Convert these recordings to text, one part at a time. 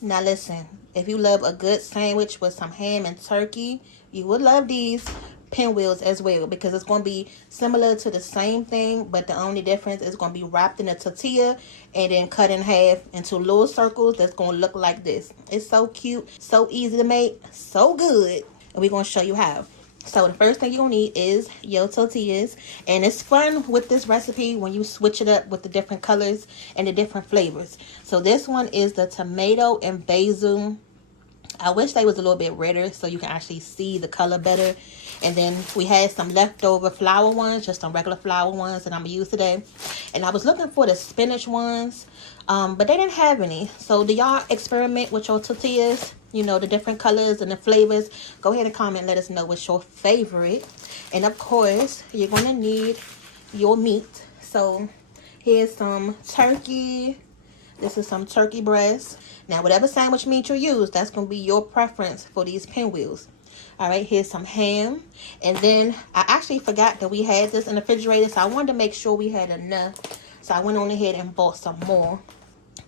Now listen, if you love a good sandwich with some ham and turkey, you would love these pinwheels as well, because it's going to be similar to the same thing, but the only difference is going to be wrapped in a tortilla and then cut in half into little circles that's going to look like this. It's so cute, so easy to make, so good, and we're going to show you how. So the first thing you're going to need is your tortillas. And it's fun with this recipe when you switch it up with the different colors and the different flavors. So this one is the tomato and basil. I wish they was a little bit redder so you can actually see the color better. And then we had some leftover flour ones, just some regular flour ones that I'm going to use today. And I was looking for the spinach ones, but they didn't have any. So do y'all experiment with your tortillas? You know, the different colors and the flavors. Go ahead and comment and let us know what's your favorite. And of course, you're going to need your meat. So here's some turkey. This is some turkey breast. Now, whatever sandwich meat you use, that's going to be your preference for these pinwheels. All right, here's some ham. And then I actually forgot that we had this in the refrigerator, so I wanted to make sure we had enough. So I went on ahead and bought some more.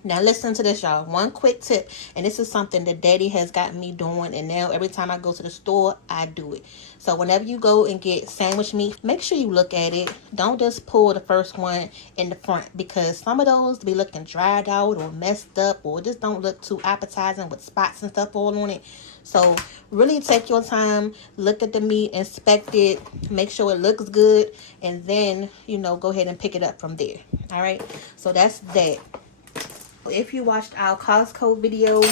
Now listen to this, y'all. One quick tip, and this is something that Daddy has gotten me doing, and now every time I go to the store, I do it. So whenever you go and get sandwich meat, make sure you look at it. Don't just pull the first one in the front, because some of those be looking dried out or messed up, or just don't look too appetizing with spots and stuff all on it. So really take your time, look at the meat, inspect it, make sure it looks good, and then, you know, go ahead and pick it up from there. All right, so that's that. If you watched our Costco video,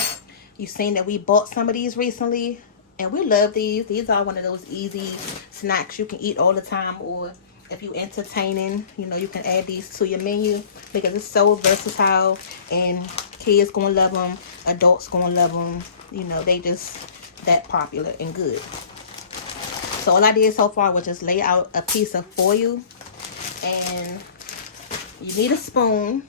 you've seen that we bought some of these recently, and we love these. These are one of those easy snacks you can eat all the time, or if you're entertaining, you know, you can add these to your menu because it's so versatile, and kids gonna love them, adults gonna love them. You know, they just that popular and good. So all I did so far was just lay out a piece of foil, and you need a spoon.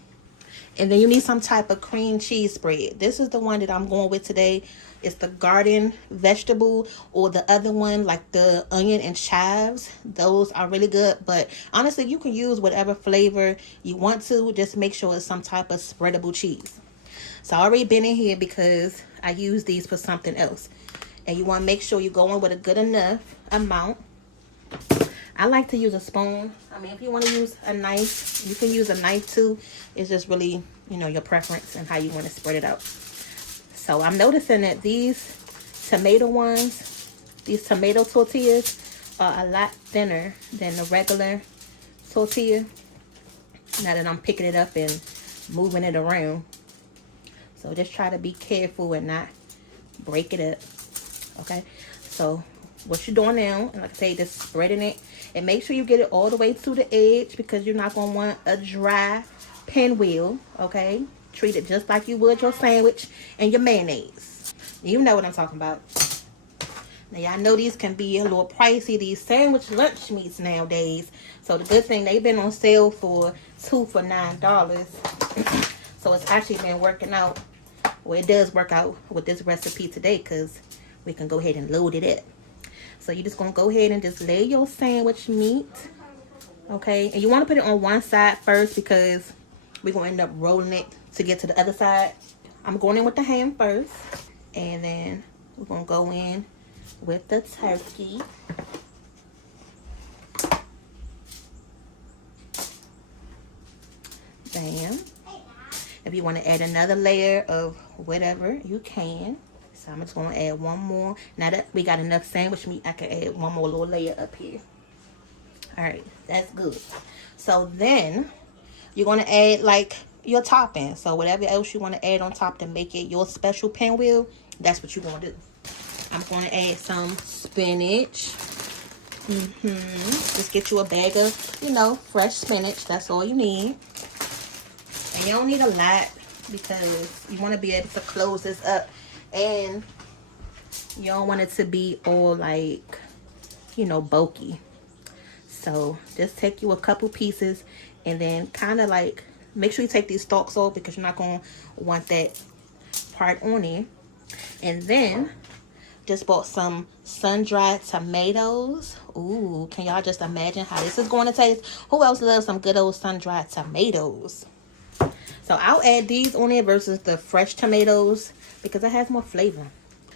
And then you need some type of cream cheese spread. This is the one that I'm going with today. It's the garden vegetable, or the other one, like the onion and chives. Those are really good. But honestly, you can use whatever flavor you want to. Just make sure it's some type of spreadable cheese. So I already been in here because I use these for something else. And you want to make sure you're going with a good enough amount. I like to use a spoon. I mean, if you want to use a knife, you can use a knife too. It's just really, you know, your preference and how you want to spread it out. So I'm noticing that these tomato ones, these tomato tortillas, are a lot thinner than the regular tortilla. Now that I'm picking it up and moving it around. So just try to be careful and not break it up. Okay, so what you're doing now, and like I say, just spreading it, and make sure you get it all the way to the edge, because you're not going to want a dry pinwheel. Okay, treat it just like you would your sandwich and your mayonnaise. You know what I'm talking about. Now y'all know these can be a little pricey, these sandwich lunch meats nowadays. So the good thing, they've been on sale for 2 for $9. So it's actually been working out. Well, it does work out with this recipe today, because we can go ahead and load it up. So you're just going to go ahead and just lay your sandwich meat. Okay. And you want to put it on one side first, because we're going to end up rolling it to get to the other side. I'm going in with the ham first. And then we're going to go in with the turkey. Bam. If you want to add another layer of whatever, you can. So I'm just going to add one more. Now that we got enough sandwich meat, I can add one more little layer up here. All right, that's good. So then you're going to add like your topping. So whatever else you want to add on top to make it your special pinwheel, that's what you're going to do. I'm going to add some spinach. Just get you a bag of, you know, fresh spinach. That's all you need. And you don't need a lot, because you want to be able to close this up. And you don't want it to be all like, you know, bulky. So just take you a couple pieces, and then kind of like make sure you take these stalks off, because you're not going to want that part on it. And then just bought some sun-dried tomatoes. Ooh, can y'all just imagine how this is going to taste? Who else loves some good old sun-dried tomatoes? So I'll add these on it versus the fresh tomatoes, because it has more flavor.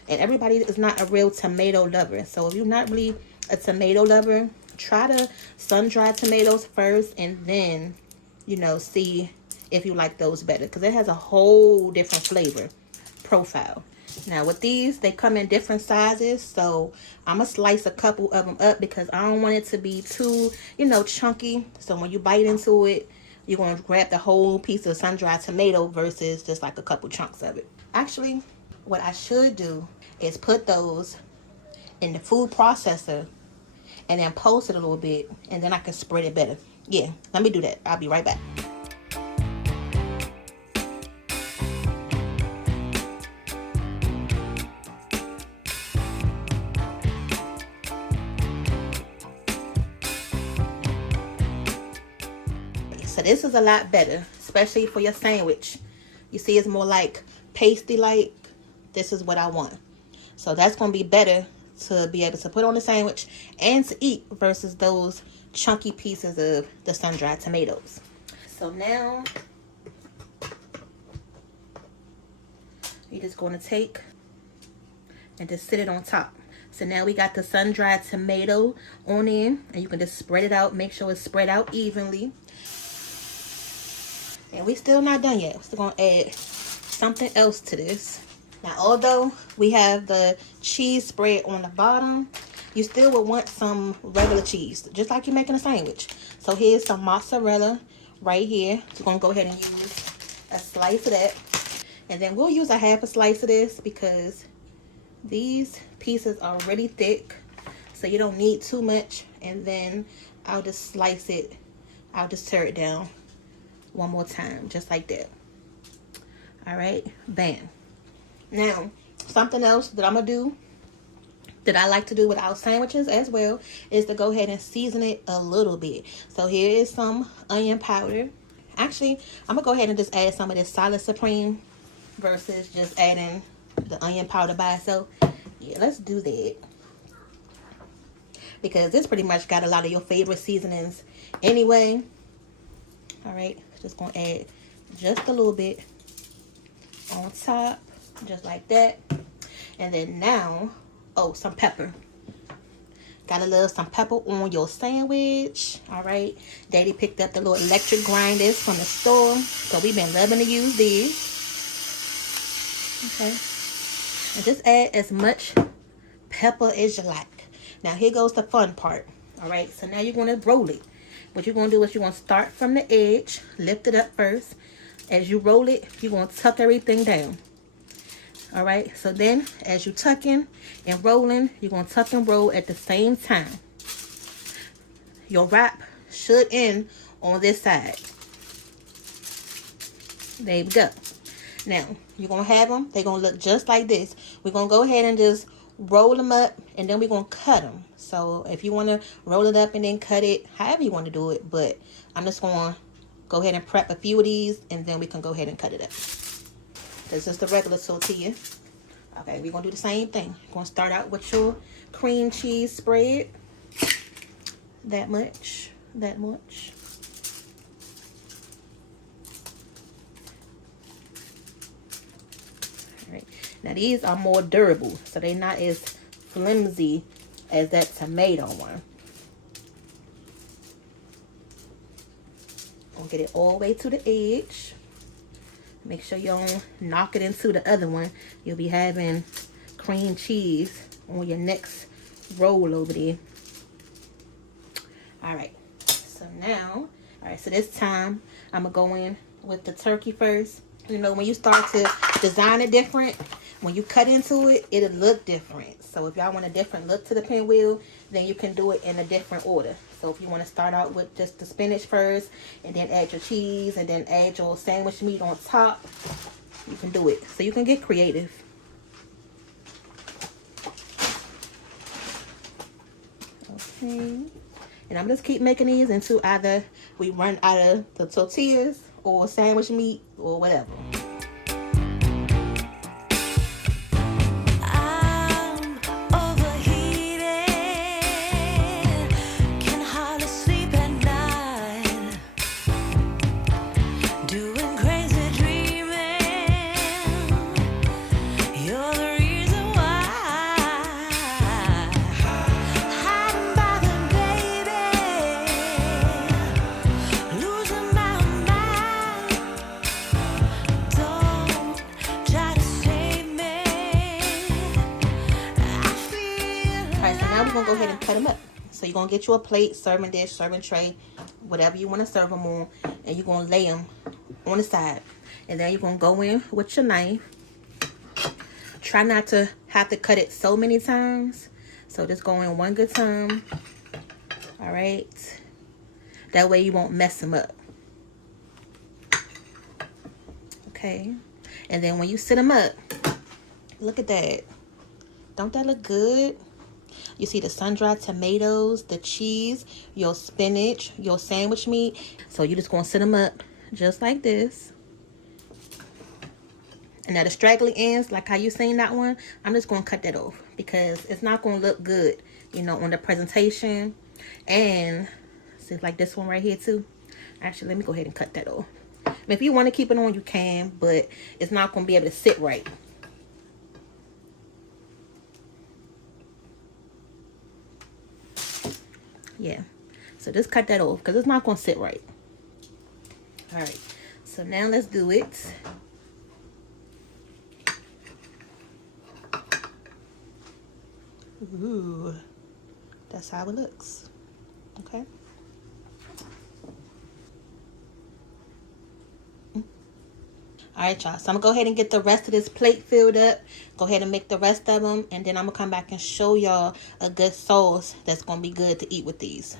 And everybody is not a real tomato lover. So if you're not really a tomato lover, try the sun-dried tomatoes first, and then, you know, see if you like those better, because it has a whole different flavor profile. Now with these, they come in different sizes, so I'm gonna slice a couple of them up because I don't want it to be too, you know, chunky. So when you bite into it, you're gonna grab the whole piece of sun-dried tomato versus just like a couple chunks of it. Actually, what I should do is put those in the food processor and then post it a little bit, and then I can spread it better. Yeah, let me do that. I'll be right back. So this is a lot better, especially for your sandwich. You see, it's more like pasty like. This is what I want. So that's going to be better to be able to put on the sandwich and to eat versus those chunky pieces of the sun-dried tomatoes. So now you're just going to take and just sit it on top. So now we got the sun-dried tomato on in, and you can just spread it out. Make sure it's spread out evenly. And we still not done yet. We're still going to add something else to this. Now, although we have the cheese spread on the bottom, you still would want some regular cheese, just like you're making a sandwich. So here's some mozzarella right here. So we're going to go ahead and use a slice of that. And then we'll use a half a slice of this because these pieces are really thick. So you don't need too much. And then I'll just slice it. I'll just tear it down one more time, just like that. All right, bam. Now, something else that I'm going to do, that I like to do with our sandwiches as well, is to go ahead and season it a little bit. So here is some onion powder. Actually, I'm going to go ahead and just add some of this Solid Supreme versus just adding the onion powder by itself. Yeah, let's do that. Because this pretty much got a lot of your favorite seasonings anyway. All right, just going to add just a little bit on top. Just like that. And then now, oh, some pepper. Gotta love some pepper on your sandwich. All right. Daddy picked up the little electric grinders from the store, so we've been loving to use these. Okay. And just add as much pepper as you like. Now here goes the fun part. All right. So now you're going to roll it. What you're going to do is you're going to start from the edge, lift it up first. As you roll it, you're going to tuck everything down. All right, so then as you tucking and rolling, you're going to tuck and roll at the same time. Your wrap should end on this side. There we go. Now, you're going to have them. They're going to look just like this. We're going to go ahead and just roll them up, and then we're going to cut them. So if you want to roll it up and then cut it, however you want to do it, but I'm just going to go ahead and prep a few of these, and then we can go ahead and cut it up. This is the regular tortilla. Okay, we're going to do the same thing. We're going to start out with your cream cheese spread. That much. That much. All right. Now, these are more durable, so they're not as flimsy as that tomato one. Gonna get it all the way to the edge. Make sure you don't knock it into the other one. You'll be having cream cheese on your next roll over there. All right. So now, all right, so this time I'm going to go in with the turkey first. You know, when you start to design it different, when you cut into it, it'll look different. So if y'all want a different look to the pinwheel, then you can do it in a different order. So if you want to start out with just the spinach first, and then add your cheese, and then add your sandwich meat on top, you can do it. So you can get creative. Okay. And I'm just keep making these until either we run out of the tortillas or sandwich meat or whatever. you're going to go ahead and cut them up. So you're going to get you a plate, serving dish, serving tray, whatever you want to serve them on. And you're going to lay them on the side. And then you're going to go in with your knife. Try not to have to cut it so many times. So just go in one good time. All right. That way you won't mess them up. Okay. And then when you sit them up, look at that. Don't that look good? You see the sun-dried tomatoes, the cheese, your spinach, your sandwich meat. So you're just going to sit them up just like this. And now the straggly ends, like how you seen that one, I'm just going to cut that off because it's not going to look good, you know, on the presentation. And see, like this one right here too. Actually, let me go ahead and cut that off. If you want to keep it on, you can, but it's not going to be able to sit right. Yeah, so just cut that off because it's not going to sit right. All right, so now let's do it. Ooh, that's how it looks. Okay. All right, y'all. So I'm going to go ahead and get the rest of this plate filled up. Go ahead and make the rest of them. And then I'm going to come back and show y'all a good sauce that's going to be good to eat with these.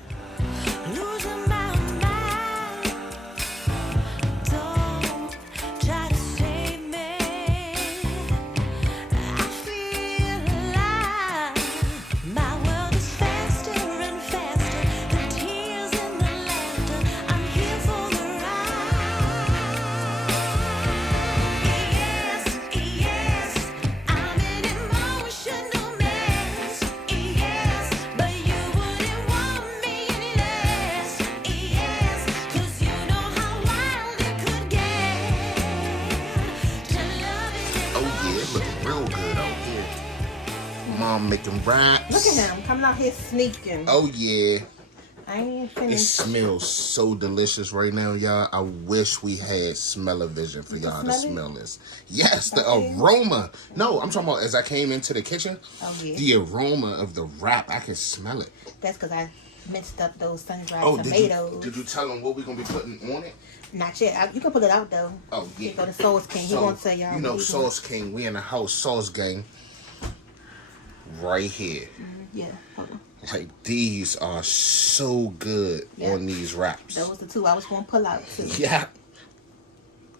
Mom making wraps. Look at him coming out here sneaking. Oh yeah. I ain't even finished. It smells so delicious right now, y'all. I wish we had smell-o-vision for y'all to smell this. Yes, the aroma. No, I'm talking about as I came into the kitchen. Oh yeah. The aroma of the wrap, I can smell it. That's because I minced up those sun-dried tomatoes. Did you tell them what we're gonna be putting on it? Not yet. You can pull it out though. Oh yeah. You go to Sauce King. He gonna tell y'all. You know, Sauce King. We in the house, Sauce Gang. Right here. Yeah, hold on. Like, these are so good on these wraps. Those the two I was going to pull out, too. Yeah.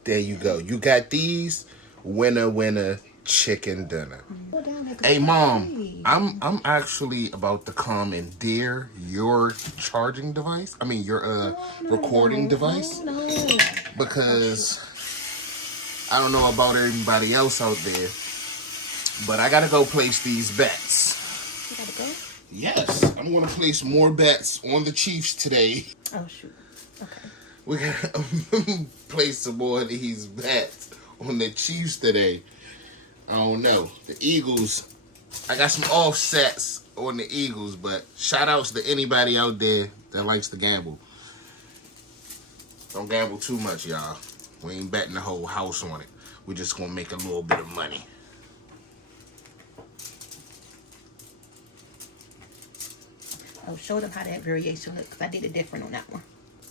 There you go. You got these. Winner, chicken dinner. Hey, Mom. I'm actually about to commandeer your charging device. I mean, your recording device. Because I don't know about everybody else out there. But I gotta go place these bets. You gotta go? Yes, I'm gonna place more bets on the Chiefs today. Oh shoot. Okay. We gotta place some more of these bets on the Chiefs today. I don't know. The Eagles, I got some offsets on the Eagles, but shout outs to anybody out there that likes to gamble. Don't gamble too much, y'all. We ain't betting the whole house on it. We're just gonna make a little bit of money. Oh, show them how that variation looks. I did it different on that one.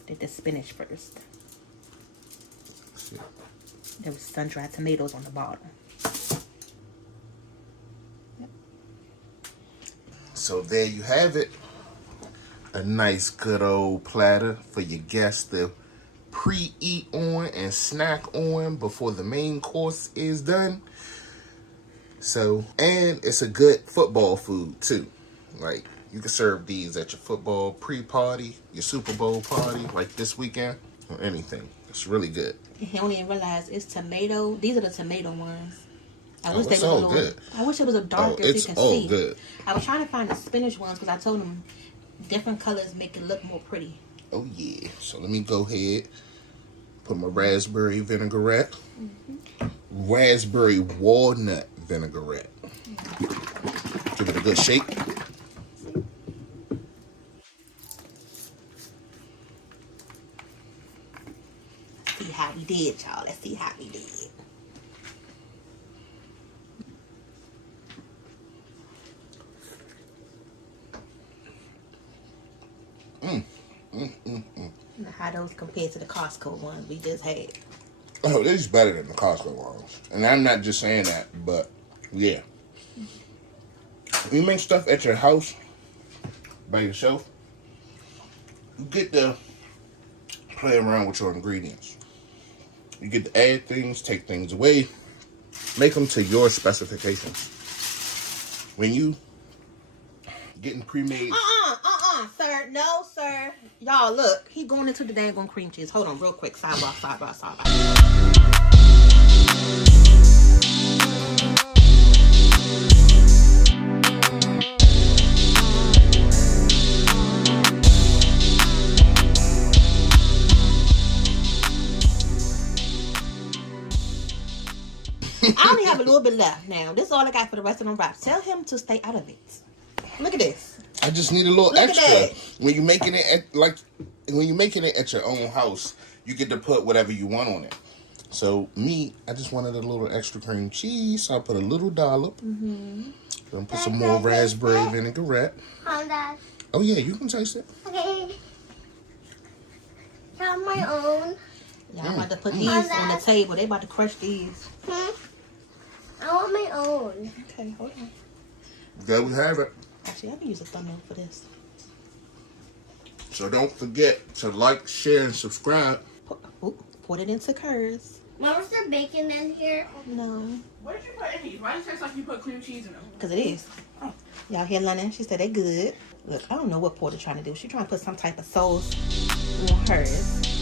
Did the spinach first. There was sun-dried tomatoes on the bottom. Yep. So there you have it. A nice good old platter for your guests to pre-eat on and snack on before the main course is done. So, and it's a good football food too. Like, you can serve these at your football pre-party, your Super Bowl party, like this weekend, or anything. It's really good. He don't even realize it's tomato. These are the tomato ones. I wish they it's was all a little, good. I wish it was a darker so you can see. It's all good. I was trying to find the spinach ones because I told them different colors make it look more pretty. Oh yeah. So let me go ahead, put my raspberry vinaigrette, raspberry walnut vinaigrette. Give it a good shake. See how we did, y'all. Let's see how we did. how those compare to the Costco ones we just had. Oh, this is better than the Costco ones. And I'm not just saying that, but yeah. When you make stuff at your house by yourself, you get to play around with your ingredients. You get to add things, take things away, make them to your specifications. When you getting pre-made... Sir. No, sir. Y'all, look. He going into the dang on cream cheese. Hold on real quick. Sidebar. I only have a little bit left now. This is all I got for the rest of them wraps. Tell him to stay out of it. Look at this. I just need a little Look extra. When you're making it at your own house, you get to put whatever you want on it. So me, I just wanted a little extra cream cheese. So I put a little dollop. Then put some more raspberry vinaigrette. Dad. Oh yeah, you can taste it. Okay. I have my own. Y'all about to put these on the table. They about to crush these. I want my own. Okay, hold on. There we have it. Actually, I can use a thumbnail for this. So don't forget to like, share, and subscribe. Put it into curds. Mom, was there bacon in here? No. What did you put in these? Why does it taste like you put cream cheese in them? Because it is. Oh. Y'all hear London? She said they good. Look, I don't know what Porter trying to do. She trying to put some type of sauce on hers.